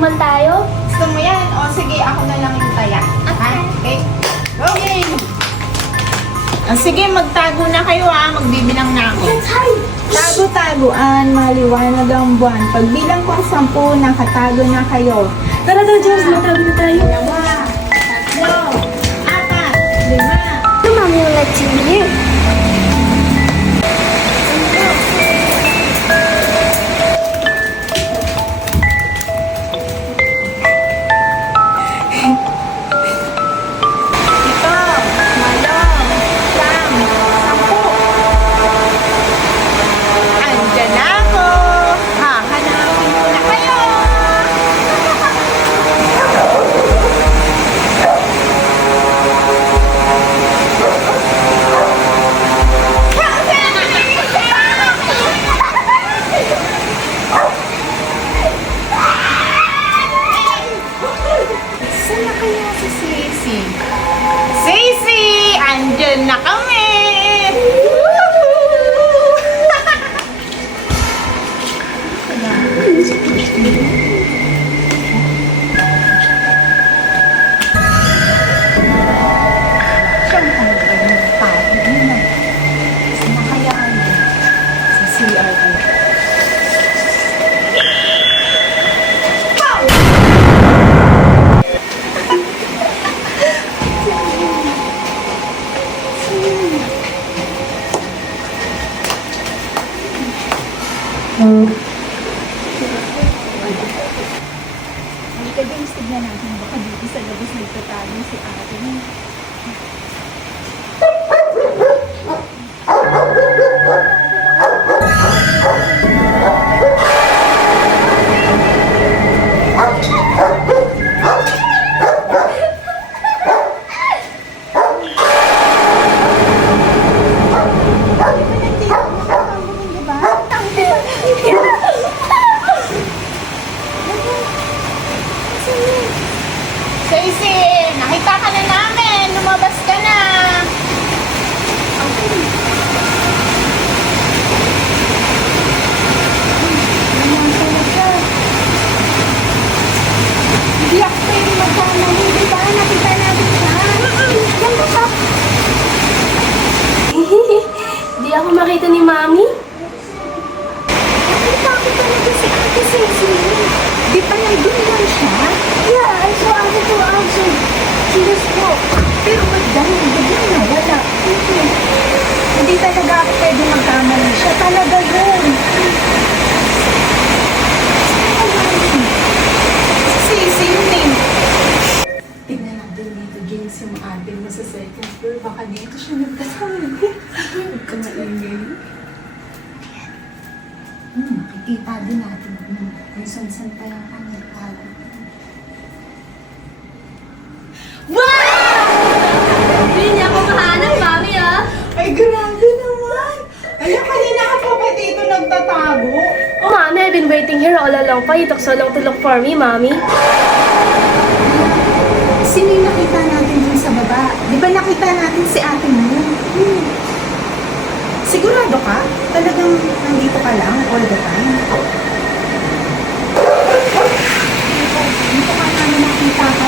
naman tayo. Gusto mo yan? O sige, ako na lang yung taya. Ha? Okay? Okay! Sige, magtago na kayo magbibilang na ako. Tago-taguan, maliwanag ang buwan. Pagbilang ko ang 10, nakatago na kayo. Tara, James, matago na tayo. 2, 3, 4, 5. Ano, Mami, wala chili? Andyan na ako. Hahanapin ko na kayo. Saan na kaya si Sisi? Sisi! Andyan na kami! Siyang talaga yung tao na. Saan na kaya ano? Sa CR. Halika James, tignan natin. Baka dito sa labas nagtatago si ate mo. Stacy, nakita ka na namin. Lumabas ka na. Hindi ako pwede magkamali. Di ba? Nakita natin siya. Yan ba ka? Di ako makita ni Mami. Nakita ko talaga si Ate Ceci. Di pa nandun lang siya? Yeah, I saw Ate to outside. She was po. Pero ba't dahil biglang nawala? Hindi talaga ako pwede magkamali. Siya talaga yun. Sisi, yung name. Tignan natin dito, James, yung ate mo sa second floor. Baka dito siya nagtatawag. Huwag ka maingay. Makikita din natin kung saan pa yung kanyang tawag. Hindi niya ako mahanap, Mami, ah. Ay, grabe naman. Alam, kanina ka pa ba dito nagtatago? Oh, Mami, I've been waiting here all along pa. You took so long to look for me, Mami. Sino yung nakita natin dun sa baba? Di ba nakita natin si ate mo? Sigurado ka? Talagang nandito ka lang all the time? Dito ka namin nakita ka